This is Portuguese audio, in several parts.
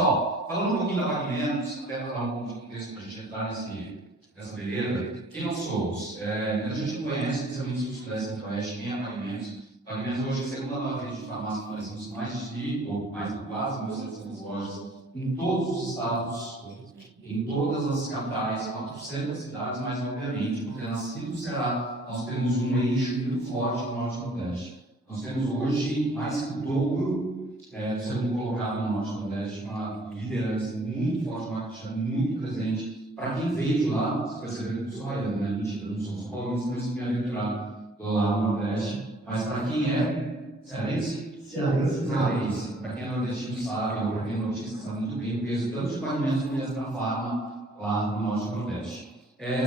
Pessoal, falando um pouquinho da Pagamentos, até para dar um pouco de contexto para a gente entrar nessa beleza, quem nós somos? A gente não conhece, especialmente os estudantes do Centro-Oeste, quem é Pagamentos. Pagamentos hoje é a segunda maior rede de farmácia no Brasil, com mais de ou mais de quase 1.700 lojas em todos os estados, em todas as capitais, 400 cidades, mas obviamente, porque nascido no Ceará, nós temos um eixo muito forte no Norte e Nordeste. Nós temos hoje mais que o dobro sendo colocado no Norte e Nordeste, uma liderança muito forte, uma marca muito presente. Para quem veio de lá, você percebeu que eu sou raiando, né? Mentira, não sou São Paulo, não sei se me aventurar lá no Nordeste, mas para quem é cearense, cearense. Para quem é nordestino sabe, ou para quem é nordestino sabe muito bem o peso tanto de pagamentos como de Farma lá no Norte e Nordeste.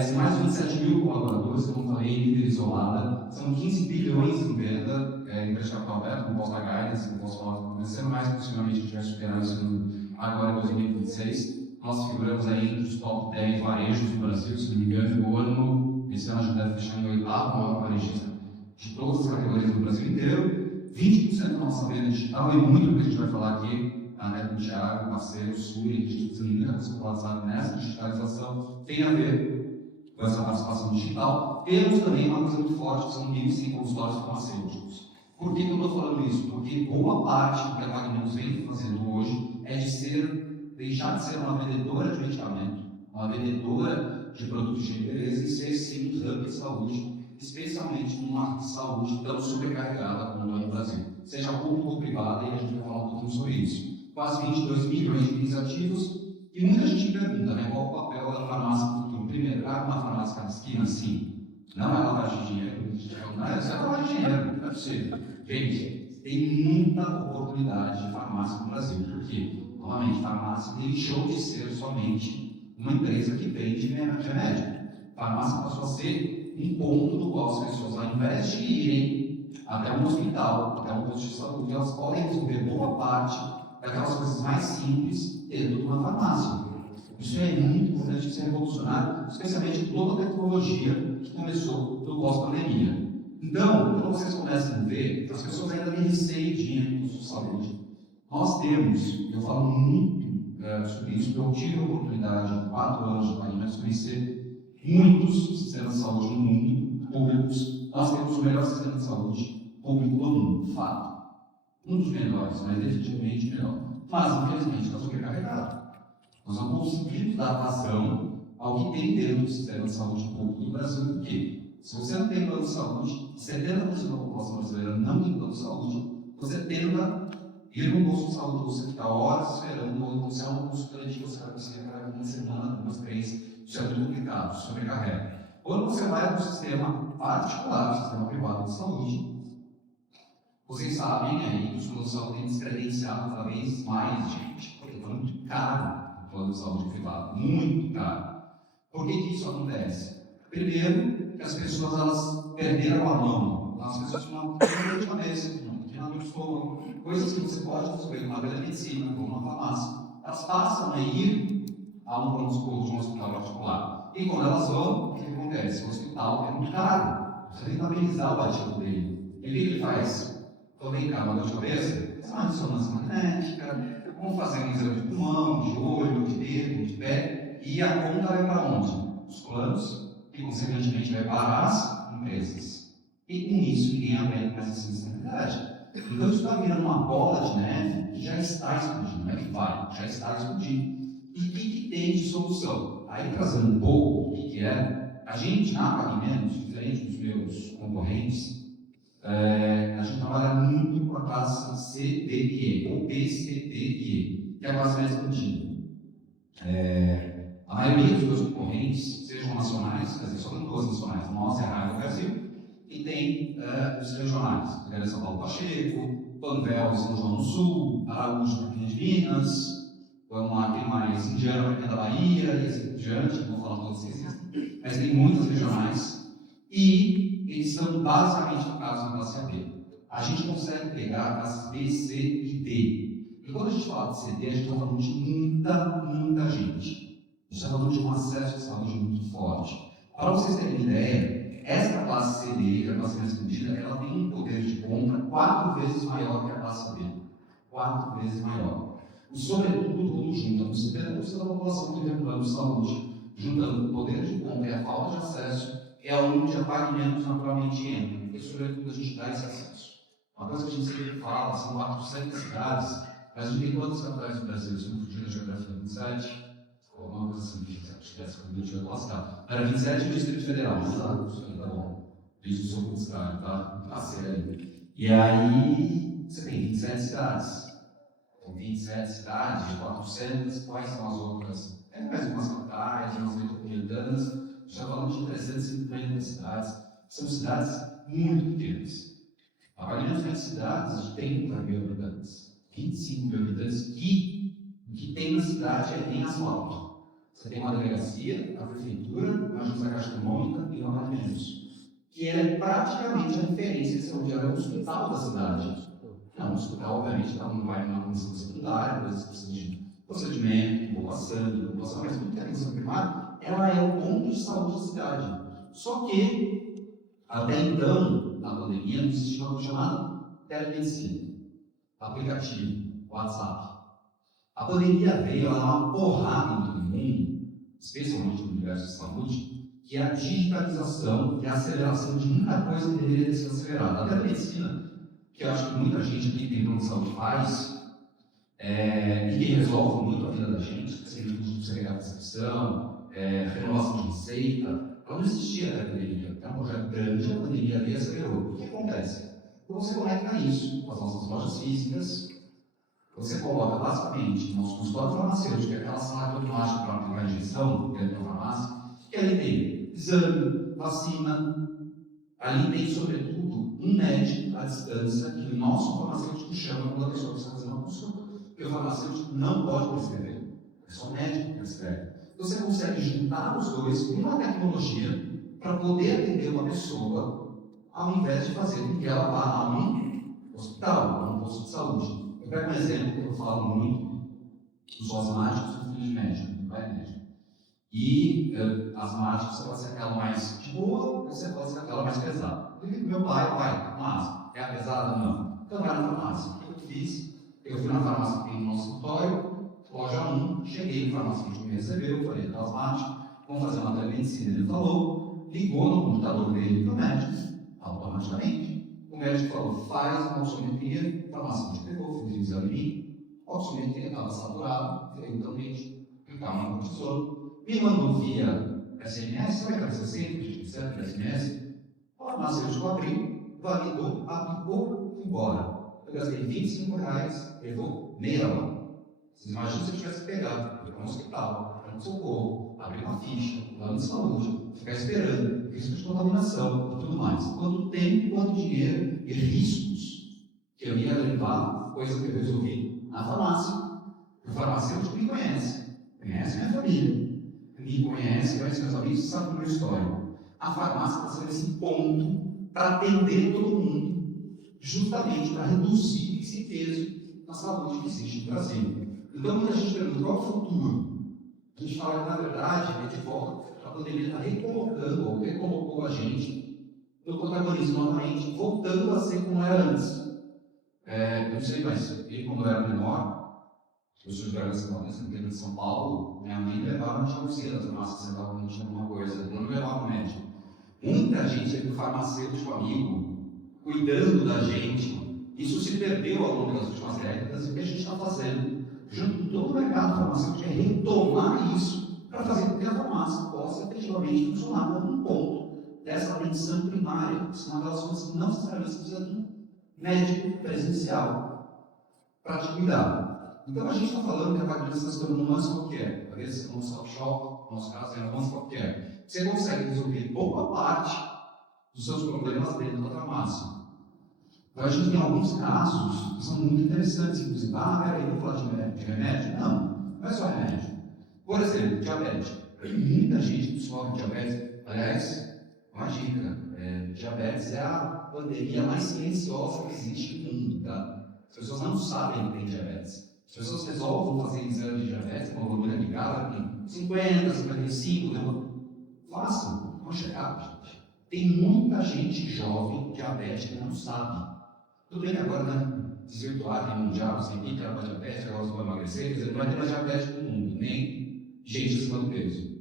São mais de 27 mil colaboradores, como eu falei, líder isolada, são 15 bilhões em venda, empresa de capital aberto, não posso dar guidance, não posso falar começando mais, possivelmente a gente vai superar isso agora em 2026. Nós figuramos aí entre os top 10 varejos do Brasil, se não me engano, esse ano a gente deve fechar em oitavo maior varejista de todas as categorias do Brasil inteiro. 20% da nossa venda digital, e muito do que a gente vai falar aqui, a Neto Thiago, parceiro, Suri, que a gente muita coisa falada nessa digitalização, tem a ver com essa participação digital. Temos também uma coisa muito forte, que são níveis em consultórios farmacêuticos. Por que eu estou falando isso? Porque boa parte do que a Pagamentos vem fazendo hoje é deixar de ser uma vendedora de medicamento, uma vendedora de produtos de beleza e ser sim um hub de saúde, especialmente numa área de saúde tão sobrecarregada como é no Brasil. Seja público ou privado, e a gente vai falar um pouquinho sobre isso. Quase 22 milhões de clientes ativos, e muita gente pergunta, né, qual o papel da farmácia no futuro. Primeiro, uma farmácia cada esquina, sim. Não é lavagem de dinheiro. Não é lavagem de dinheiro, não é possível. Gente, tem muita oportunidade de farmácia no Brasil. Por quê? Novamente, farmácia deixou de ser somente uma empresa que vende remédio. Farmácia passou a ser um ponto do qual as pessoas, ao invés de irem até um hospital, até um posto de saúde, elas podem resolver boa parte daquelas coisas mais simples dentro de uma farmácia. Isso é muito importante, isso é revolucionário, especialmente toda a tecnologia que começou no pós-pandemia. Então, quando vocês começam a ver, as pessoas ainda têm receio de ir no posto de saúde. Nós temos, eu falo muito sobre isso, porque eu tive a oportunidade, em 4 anos de Pagamentos, conhecer muitos sistemas de saúde no mundo, públicos. Nós temos o melhor sistema de saúde público do mundo, fato. Um dos melhores, mas definitivamente melhor. Mas, infelizmente, está sobrecarregado. Nós não conseguimos dar vazão ao que tem dentro do sistema de saúde público do Brasil. Por quê? Se você não tem plano de saúde, 70% da população brasileira não tem plano de saúde, você tenta ir no posto de saúde, você fica horas esperando, ou você é um consultante, você vai conseguir cada uma semana, uma experiência, isso é muito complicado, sobrecarrega. Quando você vai para o sistema particular, o sistema privado de saúde, vocês sabem aí que os planos de saúde têm descredenciado cada vez mais gente, porque é muito caro o plano de saúde privado, muito caro. Por que isso acontece? Primeiro, que as pessoas elas perderam a mão, as pessoas tinham uma dor de cabeça, uma dor de estômago, coisas que você pode resolver numa telemedicina ou numa farmácia. Elas passam a ir a um pronto-socorro de um hospital particular. E quando elas vão, o que acontece? O hospital é muito caro, você tem que estabilizar o batido dele. E o que ele faz? Então vem cá, uma dor de cabeça, faz uma ressonância magnética, vamos fazer um exame de pulmão, de olho, de dedo, de pé, e a conta vai para onde? Os planos, e consequentemente vai para as empresas. E com isso ninguém aguenta mais essa sustentabilidade. Então isso está virando uma bola de neve que já está explodindo, não é que vai, já está explodindo. E o que tem de solução? Aí trazendo um pouco o que é, a gente na Pagamentos, diferente dos meus concorrentes, a gente trabalha muito com a classe CDIE, ou PCDIE, que é a classe mais expandida. A maioria dos meus concorrentes, sejam nacionais, quer dizer, só tem 2 nacionais, nós e a Raia do Brasil, e tem os regionais, Grande São Paulo Pacheco, Panvel, São João do Sul, Araújo, para quem é de Minas, vamos lá, tem mais Indiana, para quem é da Bahia, e assim por diante, não vou falar todos esses, mas tem muitas regionais, e eles são basicamente focados na classe AB. A gente consegue pegar a classe B, C e D. E quando a gente fala de CD, a gente está falando de muita gente. A gente está falando de um acesso à saúde muito forte. Para vocês terem uma ideia, essa classe CD, que é a classe mais expandida, ela tem um poder de compra 4 vezes maior que a classe B. 4 vezes maior. O sobretudo, quando junta com 70% da população que vive no plano de saúde, juntando o poder de compra e a falta de acesso, é onde a pagamentos naturalmente entra, porque sobretudo a gente dá esse acesso. Uma coisa que a gente sempre fala, são 400 cidades, mas a gente tem quantas capitais do Brasil? Se não fugir da geografia 27, ou alguma coisa assim, se tivesse comido, eu lascar. Era 27 do Distrito Federal, mas tá bom. Isso sou contrário, tá? Tá sério. E aí, você tem 27 cidades. Com 27 cidades, 400, quais são as outras? É mais umas capitais, umas metropolitanas, já falamos de 350 cidades. São cidades muito pequenas. A Paglianos tem cidades de 30 mil habitantes, 25 mil habitantes, e o que tem na cidade é nem asfalto. Você tem uma delegacia, a prefeitura, uma agência gastronômica e uma Paglianos, que é praticamente a referência de saúde, é o hospital da cidade. Não, o hospital, obviamente, não vai numa condição secundária, coisas que precisam de procedimento, população, mas muito que a atenção primária, ela é o ponto de saúde da cidade. Só que, até então, na pandemia, não existia uma coisa chamada telemedicina, aplicativo, WhatsApp. A pandemia veio a dar uma porrada em todo mundo, especialmente no universo de saúde, que é a digitalização e a aceleração de muita coisa que deveria ter sido acelerada. A telemedicina, que eu acho que muita gente aqui tem plano de saúde faz, e que resolve muito a vida da gente, sem você pegar prescrição, renovação de receita. Ela não existia a pandemia, é um projeto grande, a pandemia ali acelerou. O que acontece? Você conecta isso com as nossas lojas físicas, você coloca basicamente no nosso consultório farmacêutico, que é aquela sala automática para aplicar a injeção dentro da farmácia, que ali tem exame, vacina, ali tem, sobretudo, um médico à distância que o nosso farmacêutico chama quando a pessoa precisa fazer uma consulta. Porque o farmacêutico não pode prescrever, é só o médico que prescreve. Então você consegue juntar os dois com uma tecnologia para poder atender uma pessoa, ao invés de fazer com que ela vá a um hospital, a um posto de saúde. Eu pego um exemplo que eu falo muito, os asmáticos são filhos de médico, não é médico. E asmático você pode ser aquela mais de boa, você pode ser aquela mais pesada. Meu pai, mas é a pesada? Não. Então vai na farmácia. O que eu fiz? Eu fui na farmácia que tem no nosso escritório, loja 1, cheguei no farmacêutico, me recebeu, falei, tá asmático, vamos fazer uma telemedicina. Ele falou, ligou no computador dele para o médico, automaticamente. O médico falou, faz uma oximetria, o farmacêutico pegou, fez o exame em mim, a oximetria estava saturada, eventualmente, clicava no cortisona, me mandou via SMS, sabe aquela receita que a gente recebe via SMS? O farmacêutico abriu, validou, aplicou, foi embora. Eu gastei R$ 25, levou meia hora. Vocês imaginam se eu tivesse pegado, ir para um hospital, para um socorro, abrir uma ficha, plano de saúde, ficar esperando, risco de contaminação e tudo mais. Quanto tempo, quanto dinheiro e riscos que eu ia levar, coisa que eu resolvi na farmácia. O farmacêutico me conhece minha família, me conhece meus amigos, sabe do meu histórico. A farmácia está sendo esse ponto para atender todo mundo, justamente para reduzir esse peso na saúde que existe no Brasil. Então, quando a gente pergunta qual é o futuro, a gente fala que, na verdade, a gente volta, a pandemia está recolocando, ou recolocou a gente no protagonismo novamente, voltando a ser como era antes. Eu não sei, mas ele, quando era menor, eu sou de Bragança, no de São Paulo, minha mãe levava de auxílio das farmácias, sentava quando tinha alguma coisa, eu não levava o médico. Muita gente do farmacêutico amigo, cuidando da gente. Isso se perdeu ao longo das últimas décadas, e o que a gente está fazendo, junto com todo o mercado farmacêutico, é retomar isso para fazer com que a farmácia possa efetivamente funcionar como um ponto dessa atenção primária, senão aquelas coisas que não necessariamente precisam de um médico presencial para te cuidar. Então a gente está falando que a Paglianos está se tornando um one-stop care. Às vezes é um stop shop, no nosso caso é um one-stop care. Você consegue resolver boa parte dos seus problemas dentro da farmácia. Então a gente tem alguns casos que são muito interessantes, inclusive, peraí, vou falar de remédio? Não é só remédio. Por exemplo, diabetes. Muita gente sofre de diabetes. Aliás, uma dica, diabetes é a pandemia mais silenciosa que existe no mundo, tá? As pessoas não sabem que tem diabetes. As pessoas resolvem fazer exame de diabetes com a gordura ligada, tem 50, 55, né? Façam, vão chegar, gente. Tem muita gente jovem diabética que não sabe. Tudo bem que agora, né? desvirtuar, tem mundial, assim, que era para diabetes, agora você vai emagrecer, quer dizer, não vai ter mais diabetes no mundo, nem gente acima do peso.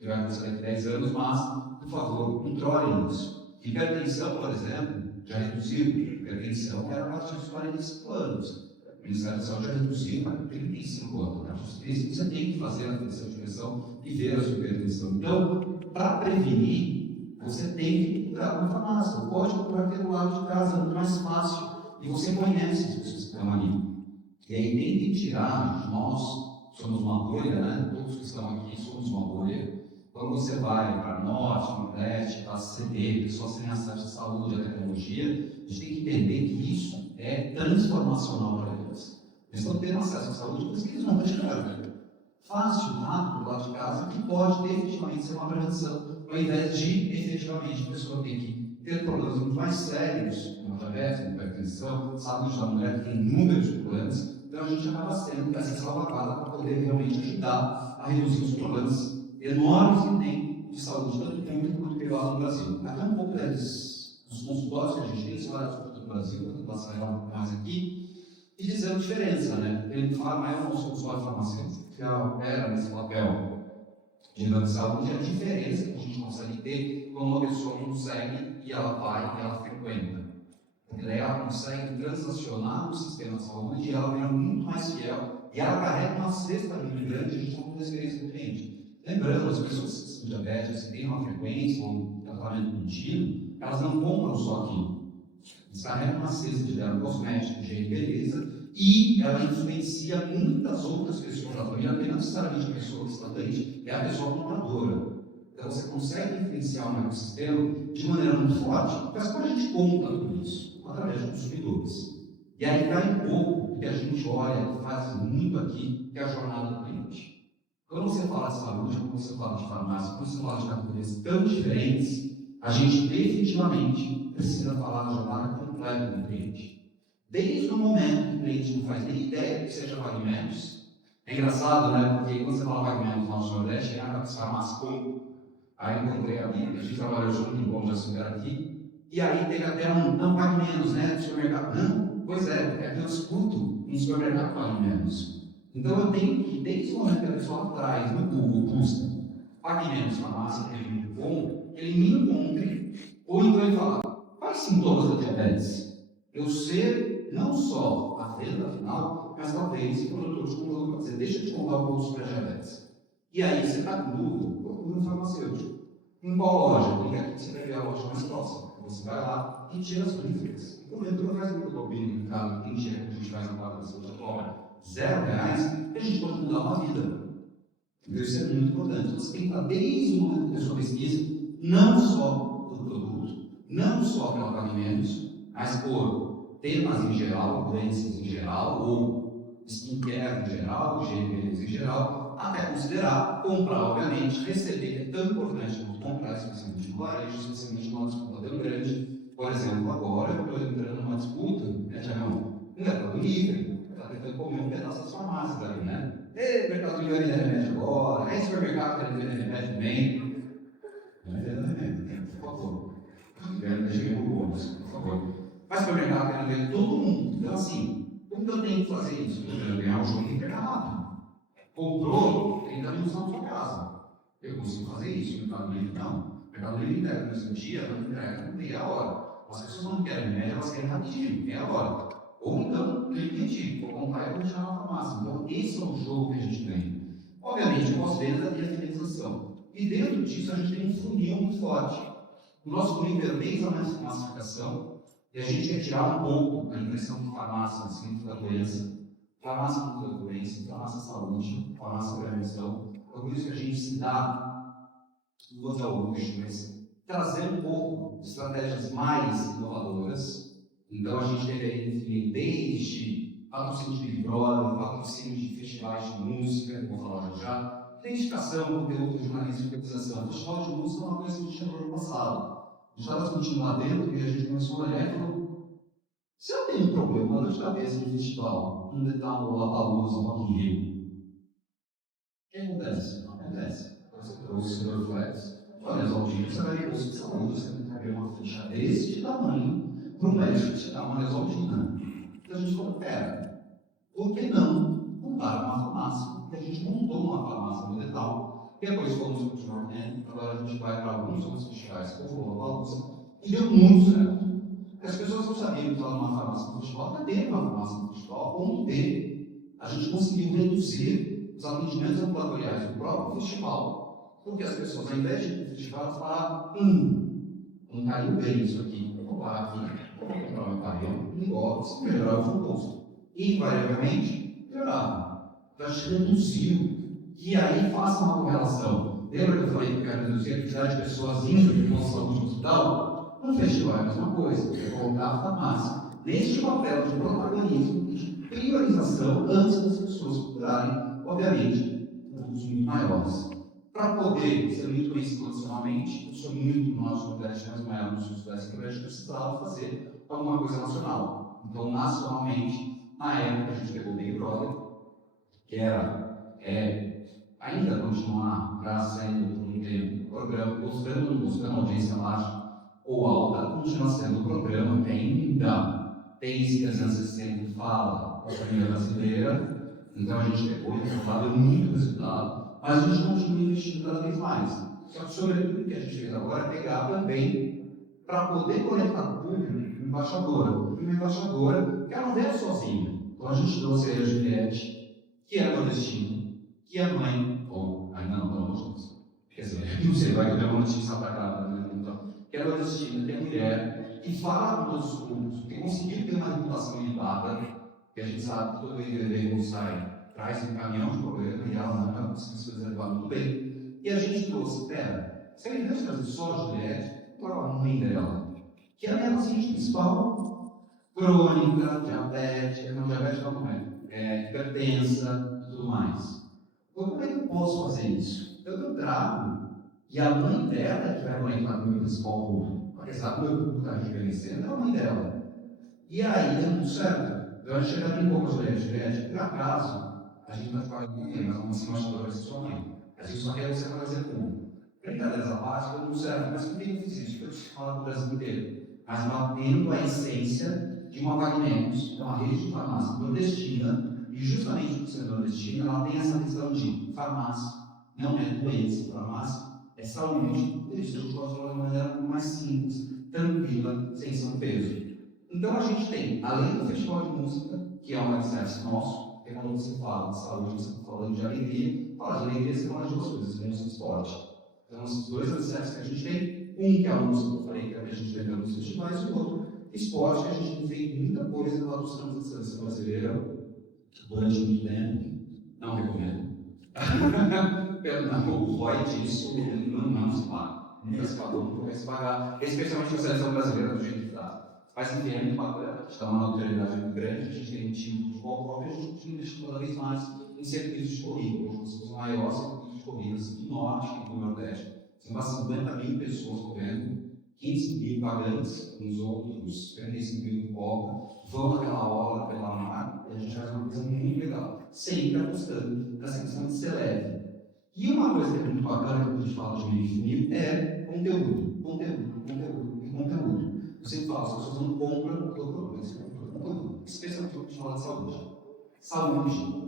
Eu acho que você daqui a 10 anos, mas, por favor, controlem isso. Hipertensão, por exemplo, já reduziu. Hipertensão era a partir dos 45 anos. O Ministério da Saúde já reduziu para 35 anos. Você tem que fazer a atenção de pressão e ver a sua hipertensão. Então, para prevenir, você tem que procurar uma farmácia. Pode procurar ter do lado de casa, é muito mais fácil. E você conhece as pessoas que estão ali. E aí tem que tirar, nós somos uma bolha, né? Todos que estão aqui somos uma bolha. Quando você vai para norte, nordeste, para CD, pessoas sem acesso à saúde, à tecnologia, a gente tem que entender que isso é transformacional para eles. Eles estão tendo acesso à saúde, por isso que eles vão deixar fácil, rápido, do lado de casa, que pode definitivamente ser uma prevenção, ao invés de, efetivamente, a pessoa tem que ter problemas muito mais sérios, como diabetes, como hipertensão, saúde da mulher, que tem inúmeros problemas, então a gente acaba sendo essa salvaguarda para poder realmente ajudar a reduzir os problemas enormes que tem de saúde, tanto público quanto privado no Brasil. Até um pouco dos consultórios que a gente tem, vários consultórios do Brasil, vou passar um pouco mais aqui, e dizer a diferença, né? Ele fala, eu não sou consultório farmacêutico, que era nesse papel de saúde, a diferença que a gente consegue ter quando uma pessoa consegue e ela vai e ela frequenta. Porque daí ela consegue transacionar no sistema de saúde e ela vira muito mais fiel e ela carrega uma cesta muito grande, a gente não tem experiência do cliente. Lembrando, as pessoas com diabetes, que têm uma frequência ou um tratamento contínuo, elas não compram só aquilo. Eles carregam uma cesta de dermocosmético, de higiene e beleza, e ela influencia muitas outras pessoas da família, não necessariamente a pessoa que está doente, é a pessoa compradora. Então você consegue influenciar um ecossistema de maneira muito forte, mas como a gente conta tudo isso? Através de consumidores. E aí cai um pouco que a gente olha, faz muito aqui, que é a jornada do cliente. Quando você fala de saúde, quando você fala de farmácia, quando você fala de categorias tão diferentes, a gente definitivamente precisa falar da jornada completa do cliente. Desde o momento que o cliente não faz nem ideia do que seja pagamentos, é engraçado, né? Porque quando você fala pagamentos no nosso Nordeste, é a farmácia com. Aí encontrei ali, a gente trabalhou junto no Bom de Açúcar aqui, e aí teve até não pague menos, né? Do supermercado. Não, pois é que eu escuto um supermercado pague menos. Então eu tenho que, desde o momento que a pessoa traz no Google, custa, pague menos farmácia, que é muito bom, ele me encontre, ou então ele fala, quais sintomas da diabetes? Eu ser não só a venda final, mas talvez o produtor de controle para dizer, deixa eu te contar um pouco sobre a diabetes. E aí você está com dúvida, procura um farmacêutico. Em qual loja? Clica aqui que você vai ver a loja mais próxima. Você vai lá e tira as dúvidas. E porventura faz muito globinho no mercado, quem chega que a gente faz na quadra da saúde cobra R$0, a gente pode mudar uma vida. Então isso é muito importante. Você tem que estar desde o momento da sua pesquisa, não só pelo produto, não só pelo pagamentos, mas por temas em geral, doenças em geral, ou skincare em geral, higiene em geral, até considerar comprar, obviamente, receber, que é tão importante quanto comprar, especialmente no varejo, especialmente numa disputa tão grande. Por exemplo, agora eu estou entrando numa disputa, no Mercado Livre, está tentando comer um pedaço das farmácias ali, né? Mercado Livre vai vender remédio agora, supermercado vai vender remédio também. Vai vender remédio, por favor. Deixa eu ver o bônus, por favor. Mas supermercado quer vender todo mundo. Então, assim, como que eu tenho que fazer isso? Eu tenho que ganhar um jogo de entrega rápido. Comprou 30 minutos na sua casa. Eu consigo fazer isso. No Mercado Livre, não. O Mercado Livre entrega no mesmo dia, não entrega no meia hora. As pessoas não querem remédio, elas querem rapidinho, meia hora. Ou então, cliente, vou comprar e vou deixar na farmácia. Então, esse é o jogo que a gente ganha. Obviamente, o pós-venda e a fidelização. E dentro disso, a gente tem um funil muito forte. O nosso funil pertence a uma massificação e a gente quer tirar um pouco a impressão de farmácia, centro da doença, farmácia contra a doença, farmácia saúde, farmácia prevenção. Então, por isso que a gente se dá, não vou dizer ao luxo, mas trazer um pouco de estratégias mais inovadoras. Então, a gente deveria definir desde patrocínio de Big Brother, patrocínio de festivais de música, que vou falar já, identificação, conteúdo, jornalismo e pesquisação. Festival de música é uma coisa que a gente tinha no ano passado. A gente estava discutindo lá dentro e a gente começou a olhar e falou: se eu tenho um problema, uma dor de cabeça no festival, onde está o Lollapalooza, o Rock in Rio, o que acontece? Não acontece. Você trouxe o Dorflex, olha, as audiências, você vai ver o saúde, você tem que abrir uma ficha desse tamanho para um médico te dar uma Exaltina. Então a gente falou, pera, por que não montar uma farmácia? E a gente montou uma farmácia no Detal. Depois fomos continuar, né? Agora a gente vai para alguns outros festivais, como o Lollapalooza, e deu muito certo. As pessoas não sabiam que estava numa farmácia no festival, até teve uma farmácia no festival, como teve. A gente conseguiu reduzir os atendimentos ambulatoriais do próprio festival, porque as pessoas, ao invés de ir para o festival, falavam, não caiu bem isso aqui, eu vou lá aqui, vou comprar uma aparelho, negócio, melhorar o custo. E, invariavelmente, melhorava. Então, a gente reduziu. E aí, faça uma correlação. Lembra que eu falei que eu quero reduzir a quantidade de pessoas indo de uma saúde no hospital? No festival é a mesma coisa, é colocar a farmácia neste papel de protagonismo e de priorização antes das pessoas procurarem, obviamente, produtos muito maiores. Para poder ser muito conhecido nacionalmente, eu sou muito no nosso Nordeste, mas não é no Sudeste, que a gente precisava fazer alguma coisa nacional. Então, nacionalmente, na época, a gente pegou o Big Brother, que era, ainda continuar sendo por um tempo, programa, buscando audiência baixa ou alta, continua sendo um programa que ainda tem esse 360 fala com a família brasileira. Então, a gente pegou o resultado, deu muito resultado. Mas a gente continua investindo cada vez mais. Só que, sobretudo, o que a gente fez agora é pegar também para poder conectar o público, uma embaixadora que ela não veio sozinha. Então a gente trouxe a Juliette, que é nordestina, que é mãe, ou ainda não, pelo amor de Deus. Quer dizer, não sei, vai que deu uma notícia atacada, né? Então, que é nordestina, que é mulher, que fala com todos os públicos, que conseguiu ter uma reputação ilibada, que a gente sabe que todo ele sai traz um caminhão de problema e ela não conseguiu se preservar muito bem. E a gente trouxe, pera, se ele invés de trazer só a Juliette, qual a mãe dela? Que é a minha paciente principal, crônica, diabetes, não diabetes não hipertensa e tudo mais. Então, como é que eu posso fazer isso? Eu trago, e a mãe dela, que vai conectar com o meu principal público, apesar do meu público estar envelhecendo, é a mãe dela. E aí deu muito certo. Eu acho que chega bem pouco a Juliette, por acaso, a gente vai ficar com ele, mas vamos se mostrar para sua mãe. A gente só quer você fazer como. Brincadeiras à parte, todo mundo serve, mas por que eu fiz isso? Eu preciso falar para o Brasil inteiro. Mas mantendo a essência de uma Pagamentos, uma rede de farmácia nordestina, e justamente por ser nordestina, ela tem essa questão de farmácia. Não é doença, farmácia é saúde. Isso a gente pode falar de uma maneira mais simples, tranquila, sem ser um peso. Então a gente tem, além do festival de música, que é um alicerce nosso, que quando você fala de saúde, você está falando de alegria, fala de alegria, você fala de duas coisas, música e esporte. Então, esses dois alicerces que a gente tem, um que é a música que eu falei, que a gente tem nos festivais, e o outro, esporte, que a gente tem feito muita coisa lá dos campos da seleção brasileira durante muito tempo. Não recomendo. O ROI disso não se paga. Nunca se pagou, nunca vai se pagar, especialmente a seleção brasileira do jeito que está. Mas enfim, é muito bacana, a gente está numa autoridade muito grande, a gente tem um time de futebol próprio, a gente investe cada vez mais em serviços de corrida. Hoje, os maiores serviços de corridas do norte e do nordeste. São quase 50 mil pessoas correndo, 15 mil pagantes, nos outros 35 mil que cobram, vão naquela hora, pela mar, e a gente faz uma coisa muito legal, sempre apostando nessa questão de ser leve. E uma coisa que é muito bacana quando a gente fala de meio infinito é conteúdo, conteúdo, conteúdo e conteúdo. Eu sempre falo, as pessoas não compram o produto, eles compram o conteúdo, especialmente quando a gente fala de saúde. Saúde.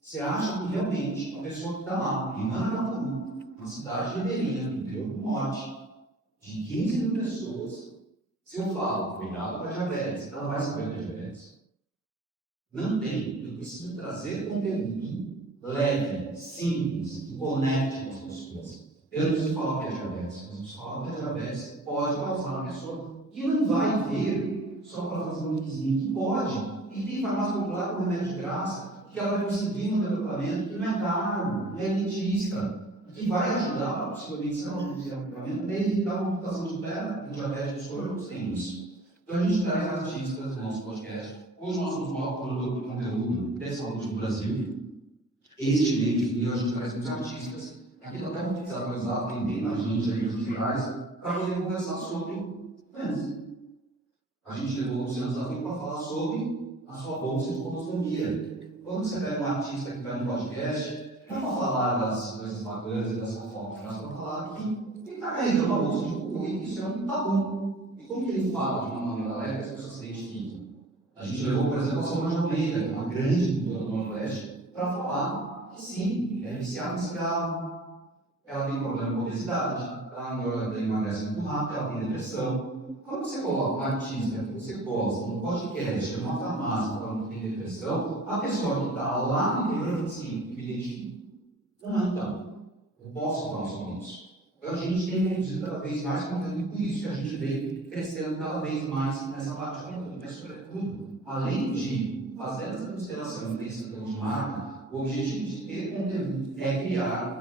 Você acha que realmente a pessoa que está lá, em Manacatu, uma cidade ribeirinha do interior do norte, de 15 mil pessoas, se eu falo, cuidado para diabetes, ela vai saber o que é diabetes? Não tem. Eu preciso trazer conteúdo leve, simples, que conecte com as pessoas. Eu não preciso falar o que é diabetes, eu preciso falar que a diabetes pode causar a pessoa que não vai ver só para fazer um linkzinho, que pode. E tem farmácia popular com remédio de graça, que ela vai conseguir um medicamento que não é caro, não é elitista, que vai ajudar, possivelmente, se ela não fizer medicamento, a evitar a computação de perna, e diabetes de todos têm isso. Então a gente traz artistas no nosso podcast. Hoje nós somos o maior produtor de conteúdo de saúde do Brasil. Este mês, e a gente traz muitos artistas, aquilo até muito desatualizado, tem bem na gente aí nos virais, para poder conversar sobre doença. A gente levou o Luciano Desafio para falar sobre a sua bolsa de colostomia. Quando você pega um artista que vai no podcast, não é para falar das coisas bacanas e das fofocas, mas para falar que ele está carregando uma bolsa de colostomia, isso é um tabu. E como que ele fala de uma maneira leve, as pessoas se identificam? A gente levou, por exemplo, a Solange Almeida, uma grande cultura do Nordeste, para falar que sim, é viciada em cigarro, ela tem problema com obesidade, ela emagrece muito rápido, ela tem depressão. Quando você coloca um artista que você gosta, um podcast, uma farmácia falando que tem depressão, a pessoa que está lá no interior diz assim, me identifica. Não, então, eu posso falar sobre isso. Então a gente tem produzido cada vez mais conteúdo e por isso que a gente vem crescendo cada vez mais nessa parte de conteúdo. Mas, sobretudo, além de fazer essa consideração desse conteúdo de marca, o objetivo de ter conteúdo é criar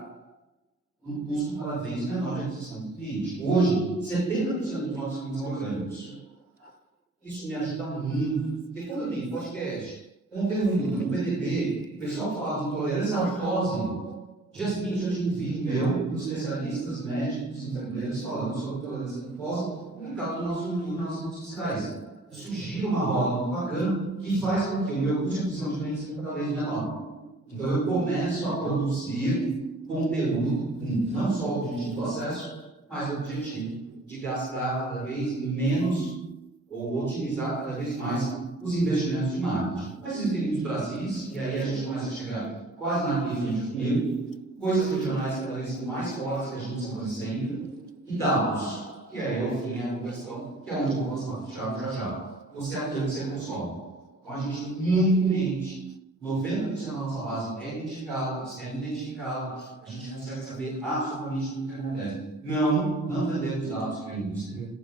um custo cada vez menor de aquisição do cliente. Hoje, 70% dos nossos clientes são orgânicos. Isso me ajuda muito. Porque quando eu tenho podcast, conteúdo no PDB, o pessoal fala de intolerância à lactose. Dia seguinte eu tive um vídeo meu, dos especialistas médicos, enfermeiros, falando sobre intolerância à lactose, publicado no nosso YouTube, nas redes sociais. Isso gira uma roda muito bacana que faz com que o meu custo de aquisição de clientes seja cada vez menor. Então eu começo a produzir conteúdo, não só o objetivo do acesso, mas o objetivo de gastar cada vez menos ou otimizar cada vez mais os investimentos de marketing. Mas existem os Brasis, e aí a gente começa a chegar quase na linha de dinheiro, coisas regionais cada vez mais fortes que a gente precisa fazer sempre, e dados, que aí é o fim, a conversão, que é onde eu vou passar já já. Você é aquilo que você consome. Então a gente tem muito cliente. 90% da nossa base é identificado, sendo identificado, a gente consegue saber absolutamente tudo que acontece. Não vendemos dados para a indústria.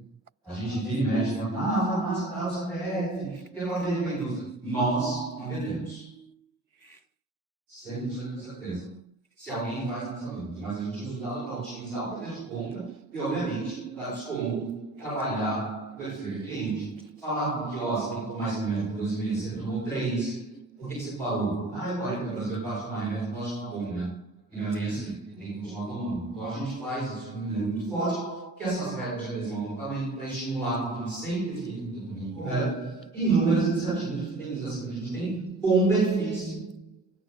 A gente vira e mexe, fala, a farmácia dá o CPF, que ela vende para a indústria. Nós não vendemos. 100% de certeza. Se alguém faz, nós sabemos. Mas a gente usa o dado para otimizar o poder de compra e, obviamente, dar desconto, trabalhar o perfil do cliente. Falar com o quiosque, tem que tomar esse remédio por 2 meses, você tomou 3. Por que você parou? Eu parei porque o Brasil parte do remédio, nós está bom, né? E não é bem assim, tem que continuar tomando. Então a gente faz isso de maneira muito forte, que essas regras de adesão ao tratamento para estimular que sempre fique no tratamento correto, e inúmeras iniciativas de fidelização que a gente tem com perfis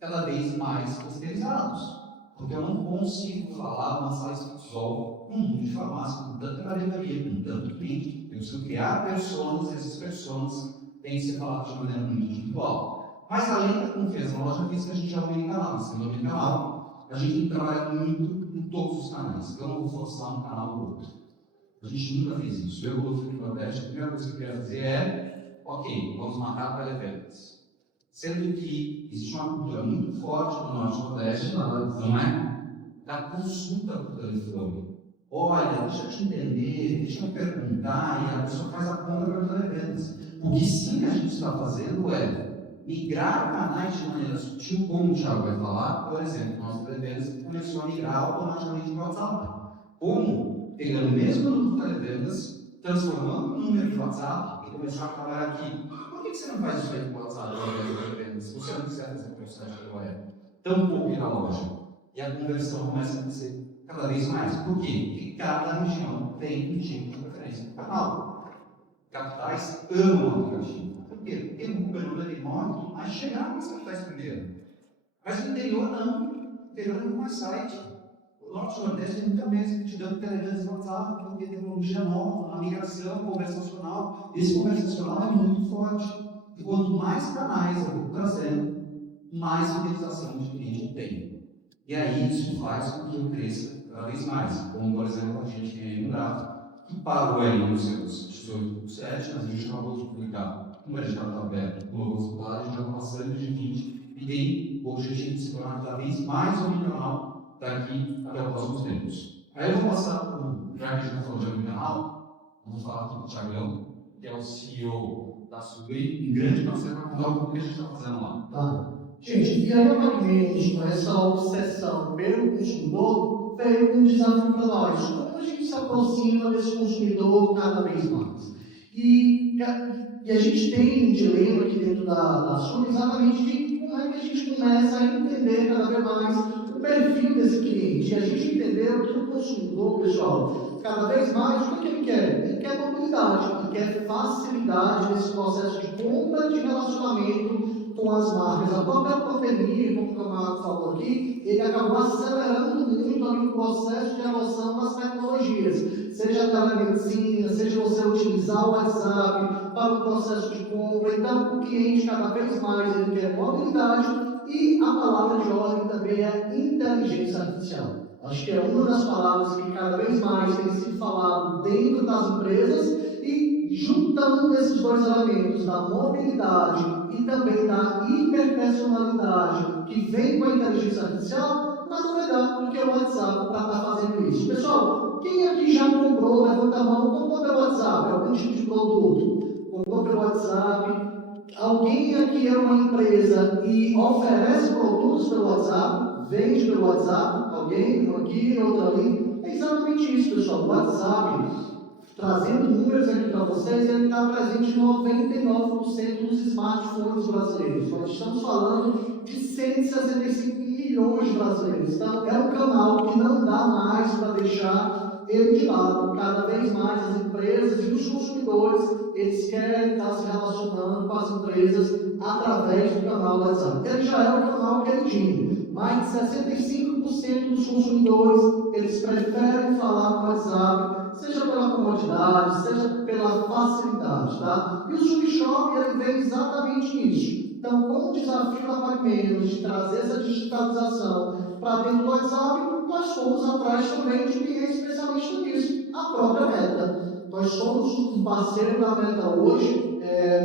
cada vez mais posterizados. Porque eu não consigo falar, lançar esse visual num mundo de farmácia, com tanta categoria, com tanto cliente. Eu preciso criar personas, e essas personas têm que ser faladas de maneira muito individual. Mas além da confiança na loja física, a gente já domina canal. Se não domina canal, a gente tem que trabalhar muito em todos os canais. Eu não vou forçar um canal ou outro. A gente nunca fez isso. Eu vou no Nordeste, a primeira coisa que eu quero fazer é, ok, vamos marcar para eventos. Sendo que existe uma cultura muito forte no Norte e Nordeste, não é? Da consulta por telefone. Olha, deixa eu te entender, deixa eu perguntar, e a pessoa faz a compra para televendas. O que sim a gente está fazendo é migrar canais de maneira sutil, como o Thiago vai falar, por exemplo, nosso televendas começou a migrar automaticamente para o WhatsApp. Como? Pegando o mesmo número de televendas, transformando o número de WhatsApp e começar a trabalhar aqui. Por que você não faz isso aí com o WhatsApp se você não quiser fazer com o site agora? Tão pouco ir na loja. E a conversão começa a acontecer cada vez mais. Por quê? Porque cada região tem um tipo de preferência no canal. Capitais amam o aplicativo. Por quê? Porque o Uber ele morre, mas chegar nas capitais primeiro. Mas no interior não. No interior não mais site. O Norte e o Nordeste tem muita mesa te dando televendas no WhatsApp, porque tem tecnologia nova, a migração conversacional. Esse conversacional é muito forte. E quanto mais canais eu vou trazendo, mais fidelização de cliente eu tenho. E aí isso faz com que eu cresça cada vez mais. Como, por exemplo, a gente tem aí no gráfico, que parou aí nos seus 18,7, mas a gente acabou de publicar um mercado está aberto, com novo resultado, a gente já está passando de 20 e tem o objetivo de se tornar cada vez mais omnicanal daqui até os próximos tempos. Aí eu vou passar para já que a gente está falando de omnicanal, vamos falar aqui com o Thiagão, que é o CEO da Subway, um grande parceiro para contar o que a gente está fazendo lá. Tá. Gente, e aí novamente, com essa obsessão pelo consumidor, veio um desafio para nós. Como a gente se aproxima desse consumidor cada vez mais? E a gente tem um dilema aqui dentro da Subway exatamente de como é que a gente começa a entender cada vez mais o perfil desse cliente. E a gente entendeu que o consumidor, pessoal, cada vez mais, o que ele quer? Ele quer mobilidade, ele quer facilidade nesse processo de compra, de relacionamento com as marcas. A própria pandemia, como o Camargo falou aqui, ele acabou acelerando muito ali o processo de adoção das tecnologias, seja a telemedicina, seja você utilizar o WhatsApp, para o processo de compra. Então, o cliente cada vez mais ele quer mobilidade e a palavra de ordem também é inteligência artificial. Acho que é uma das palavras que cada vez mais tem sido falado dentro das empresas e juntando esses dois elementos da mobilidade e também da hiperpersonalidade que vem com a inteligência artificial, nada melhor do que o WhatsApp para estar fazendo isso. Pessoal, quem aqui já comprou, levanta a mão, comprou pelo WhatsApp, algum tipo de produto, comprou pelo WhatsApp? Alguém aqui é uma empresa e oferece produtos pelo WhatsApp, vende pelo WhatsApp, alguém, um aqui, outro ali. É exatamente isso, pessoal. O WhatsApp, trazendo números aqui para vocês, ele está presente em 99% dos smartphones brasileiros. Nós estamos falando de 165 milhões de brasileiros. Então, é um canal que não dá mais para deixar ele de lado. Cada vez mais as empresas e os consumidores, eles querem estar se relacionando com as empresas através do canal do WhatsApp. Ele já é um canal queridinho. Mais de 65% dos consumidores, eles preferem falar com o WhatsApp, seja pela comodidade, seja pela facilidade, tá? E o Subshop, ele vem exatamente nisso. Então, com o desafio da PagMenos de trazer essa digitalização para dentro do WhatsApp, nós fomos atrás também de quem é especialista nisso, a própria Meta. Nós somos um parceiro da Meta hoje,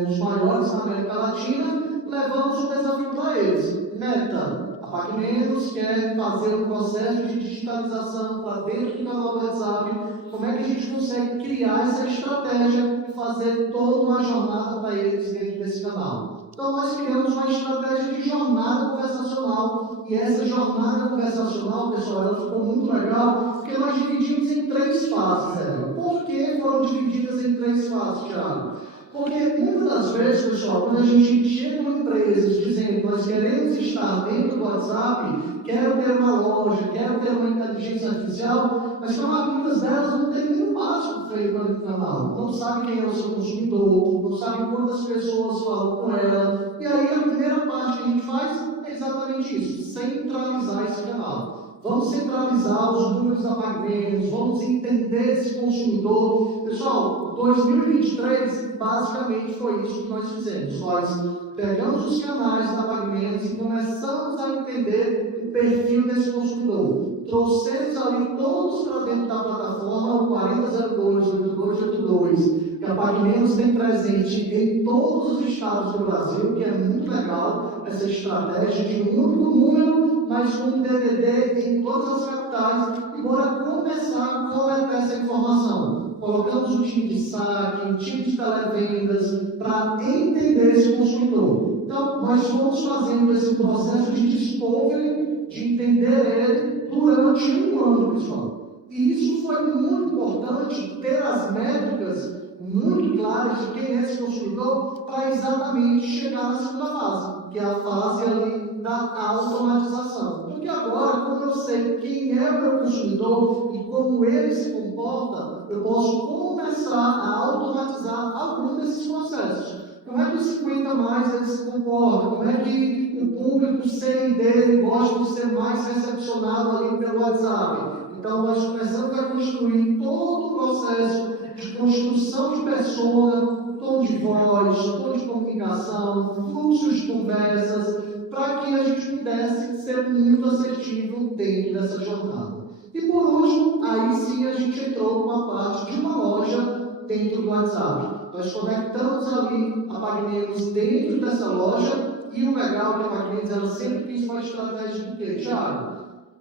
dos maiores da América Latina, levamos o desafio para eles. Meta, a PagMenos quer fazer um processo de digitalização para dentro do canal do WhatsApp. Como é que a gente consegue criar essa estratégia e fazer toda uma jornada para eles dentro desse canal? Então, nós criamos uma estratégia de jornada conversacional. E essa jornada conversacional, pessoal, ela ficou muito legal, porque nós dividimos em 3 fases. Por que foram divididas em 3 fases, Thiago? Porque muitas das vezes, pessoal, quando a gente chega em empresas dizendo que nós queremos estar dentro do WhatsApp, quero ter uma loja, quero ter uma inteligência artificial, mas muitas delas não tem nenhum básico feito no canal. Não sabe quem é o seu consumidor, não sabe quantas pessoas falam com ela. E aí a primeira parte que a gente faz é exatamente isso, centralizar esse canal. Vamos centralizar os números da PagMenos, vamos entender esse consumidor. Pessoal, 2023 basicamente foi isso que nós fizemos. Nós pegamos os canais da PagMenos e começamos a entender o perfil desse consumidor. Trouxemos ali todos para dentro da plataforma, o 4002, 8282, que a PagMenos tem presente em todos os estados do Brasil, que é muito legal essa estratégia de um único número, mas com um DDD em todas as capitais, e bora começar a coletar essa informação. Colocamos um time de saque, um time de televendas, para entender esse consumidor. Então, nós fomos fazendo esse processo de discovery, de entender ele durante um ano, pessoal. E isso foi muito importante, ter as métricas muito claras de quem é esse consumidor, para exatamente chegar na segunda fase, que é a fase ali da automatização. Porque agora, como eu sei quem é o meu consumidor e como ele se comporta, eu posso começar a automatizar algum desses processos. Como é que o 50 mais ele se comporta? Como é que o público C e D gosta de ser mais recepcionado ali pelo WhatsApp? Então, nós começamos a construir todo o processo de construção de persona, tom de voz, tom de comunicação, fluxos de conversas, para que a gente pudesse ser muito assertivo dentro dessa jornada. E por último, aí sim a gente entrou com a parte de uma loja dentro do WhatsApp. Nós conectamos ali a PagMenos dentro dessa loja, e o legal é que a PagMenos ela sempre quis uma estratégia de quê? Thiago,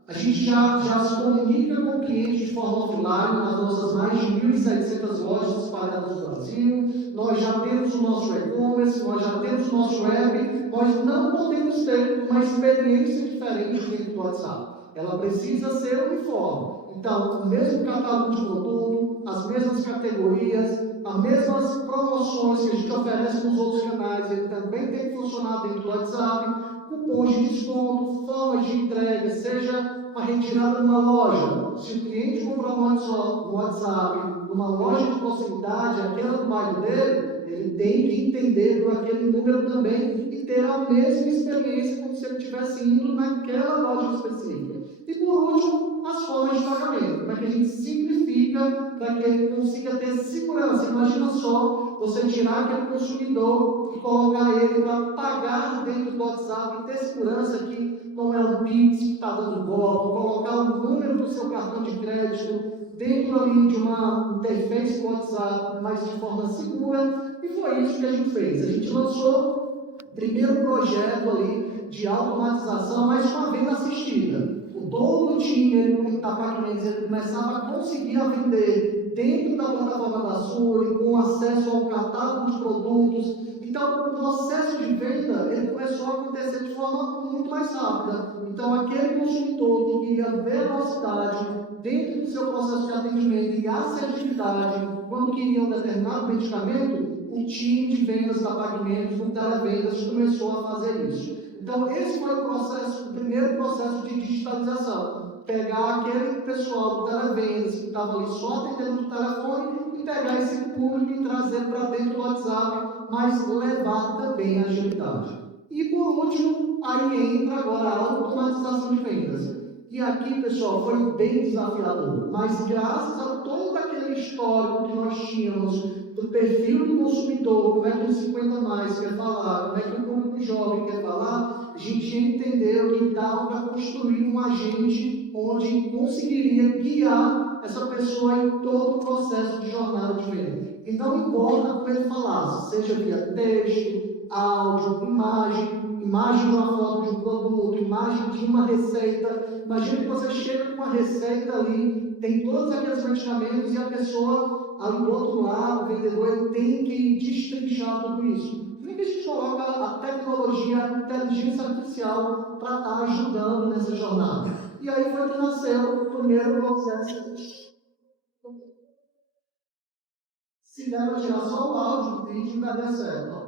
a gente já se comunica com o cliente de forma offline nas nossas mais de 1.700 lojas espalhadas no Brasil, nós já temos o nosso e-commerce, nós já temos o nosso web, nós não podemos ter uma experiência diferente dentro do WhatsApp. Ela precisa ser uniforme. Então, o mesmo catálogo de produto, as mesmas categorias, as mesmas promoções que a gente oferece nos outros canais, ele também tem que funcionar dentro do WhatsApp, cupons de desconto, formas de entrega, seja uma retirada numa loja. Se o cliente comprar no WhatsApp, numa loja de proximidade, aquela do bairro dele, ele tem que entender com aquele número também e ter a mesma experiência como se ele estivesse indo naquela loja específica. E por último, as formas de pagamento. Como é que a gente simplifica para que ele consiga ter segurança? Imagina só você tirar aquele consumidor e colocar ele para pagar dentro do WhatsApp e ter segurança que não é um Pix que está dando golpe, colocar o número do seu cartão de crédito dentro ali de uma interface do WhatsApp, mas de forma segura, e foi isso que a gente fez. A gente lançou o primeiro projeto ali de automatização, mas com a venda assistida. O dono do time da PagMenos ele começava a conseguir vender dentro da plataforma da Sul, com acesso ao catálogo de produtos. Então, o processo de venda ele começou a acontecer de forma muito mais rápida. Então, aquele consumidor que queria velocidade dentro do seu processo de atendimento e assertividade, quando queria um determinado medicamento, o time de vendas da PagMenos, com televendas, começou a fazer isso. Então, esse foi o primeiro processo de digitalização. Pegar aquele pessoal do televendas que estava ali só atendendo no telefone e pegar esse público e trazer para dentro do WhatsApp, mas levar também a agilidade. E por último, aí entra agora a automatização de vendas. E aqui, pessoal, foi bem desafiador, mas graças a todo aquele histórico que nós tínhamos do perfil do consumidor, como é que os 50 mais quer falar, como é que o público jovem quer falar, a gente entendeu que dava para construir um agente onde conseguiria guiar essa pessoa em todo o processo de jornada de venda. E não importa como ele falasse, seja via texto, áudio, imagem de uma foto de um produto, imagem de uma receita. Imagina que você chega com uma receita ali, tem todos aqueles medicamentos e a pessoa ali do outro lado, o vendedor, ele tem que destrinchar tudo isso. Por que a gente coloca a tecnologia, a inteligência artificial para estar ajudando nessa jornada? E aí foi que nasceu o primeiro processo. Se der para tirar só o áudio, o vídeo vai dar certo.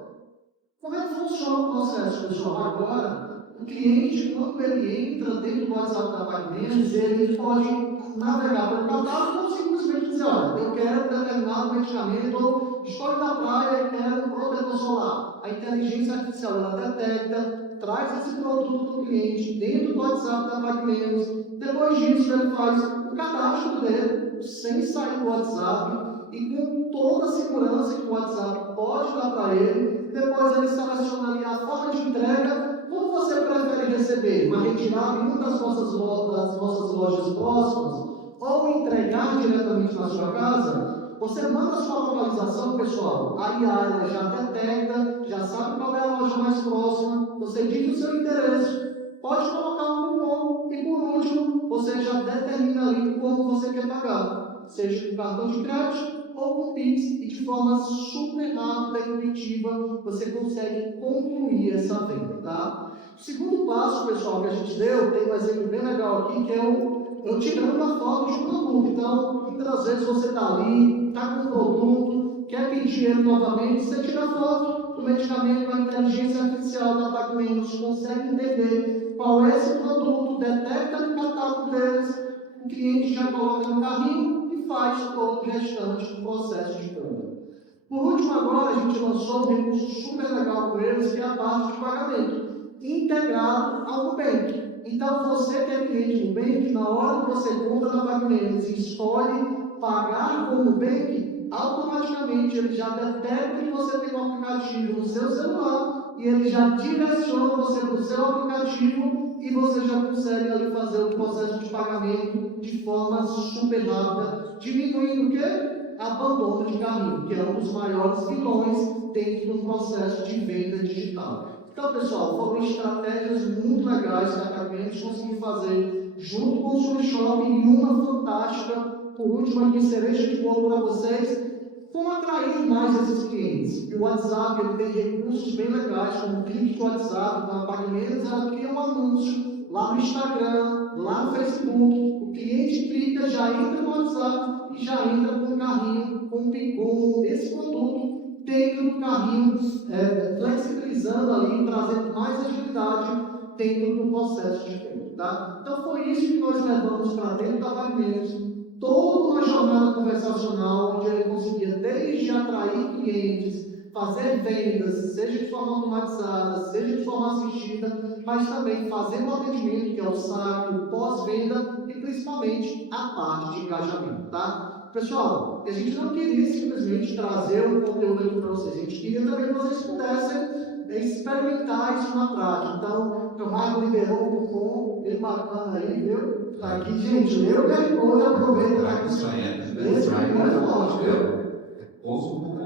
Como é que funciona o processo, pessoal? Agora, o cliente, quando ele entra dentro do WhatsApp da PagMenos, ele pode navegar pelo catálogo ou simplesmente dizer, olha, eu quero um determinado medicamento, ou estou na praia e quero um protetor solar. A inteligência artificial, ela detecta, traz esse produto para o cliente dentro do WhatsApp da PagMenos. Depois disso, ele faz o cadastro dele, sem sair do WhatsApp, e com toda a segurança que o WhatsApp pode dar para ele. Depois ele seleciona ali a forma de entrega. Como você prefere receber? Uma retirada em uma das nossas lojas próximas ou entregar diretamente na sua casa? Você manda a sua localização, pessoal. A IA ela já detecta, já sabe qual é a loja mais próxima. Você diz o seu endereço. Pode colocar um cupom e, por último, você já determina ali como você quer pagar. Seja com cartão de crédito ou com Pix, e de forma super rápida e intuitiva, você consegue concluir essa venda, tá? O segundo passo, pessoal, que a gente deu, tem um exemplo bem legal aqui, que é eu tirando uma foto de um produto. Então, muitas vezes você está ali, está com um produto, quer pedir ele novamente, você tira a foto do medicamento, a inteligência artificial da PagMenos consegue entender qual é esse produto, detecta no catálogo deles, o cliente já coloca no carrinho, faz todo o restante do processo de compra. Por último, agora, a gente lançou um recurso super legal com eles, que é a parte de pagamento, integrado ao Nubank. Então, você que é cliente do Nubank, na hora que você compra na PagMenos e escolhe pagar com o Nubank, automaticamente ele já detecta que você tem um aplicativo no seu celular e ele já direciona você para o seu aplicativo e você já consegue ali fazer o processo de pagamento de forma super rápida, diminuindo o quê? Abandono de carrinho, que é um dos maiores vilões dentro do processo de venda digital. Então, pessoal, foram estratégias muito legais que a PagMenos conseguiu fazer junto com o Sulishop e uma fantástica, por último aqui, cereja de bolo para vocês, como atrair mais esses clientes. E o WhatsApp ele tem recursos bem legais, como o clique do WhatsApp, com a PagMenos, ela cria um anúncio lá no Instagram, lá no Facebook, o cliente clica, já entra no WhatsApp e já entra com o carrinho, com esse produto dentro do carrinho, flexibilizando ali, trazendo mais agilidade dentro do processo de venda. Tá? Então foi isso que nós levamos para dentro da PagMenos, toda uma jornada conversacional, onde ele conseguia desde atrair clientes, fazer vendas, seja de forma automatizada, seja de forma assistida, mas também fazer o atendimento, que é o saque, o pós-venda e principalmente a parte de engajamento. Tá? Pessoal, a gente não queria simplesmente trazer um conteúdo aqui para vocês, a gente queria também que vocês pudessem experimentar isso na prática. Então, o Marco liberou um cupom bem bacana aí, viu? Tá aqui, gente, lê o QR Code, aproveita para Isso aí é esse é forte, viu? Ouça o cupom.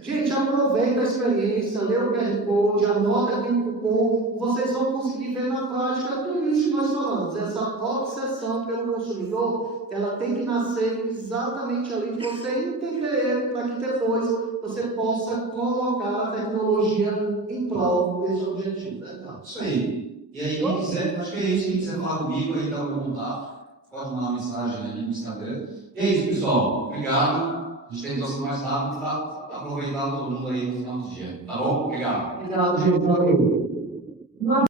Gente, aproveita a experiência, lê o QR Code, anota aqui o cupom, vocês vão conseguir ver na prática tudo isso que nós falamos. Essa obsessão pelo consumidor, ela tem que nascer exatamente ali de você entender ele, para que depois você possa colocar a tecnologia em prol desse objetivo. Isso aí. E aí, quem quiser, acho que é isso. Quem quiser falar comigo, aí dá o contato, pode mandar uma mensagem ali no Instagram. E é isso, pessoal. Obrigado. A gente tem que mais rápido para aproveitar todo mundo aí no final do dia. Tá bom? Obrigado. Obrigado, gente. Valeu.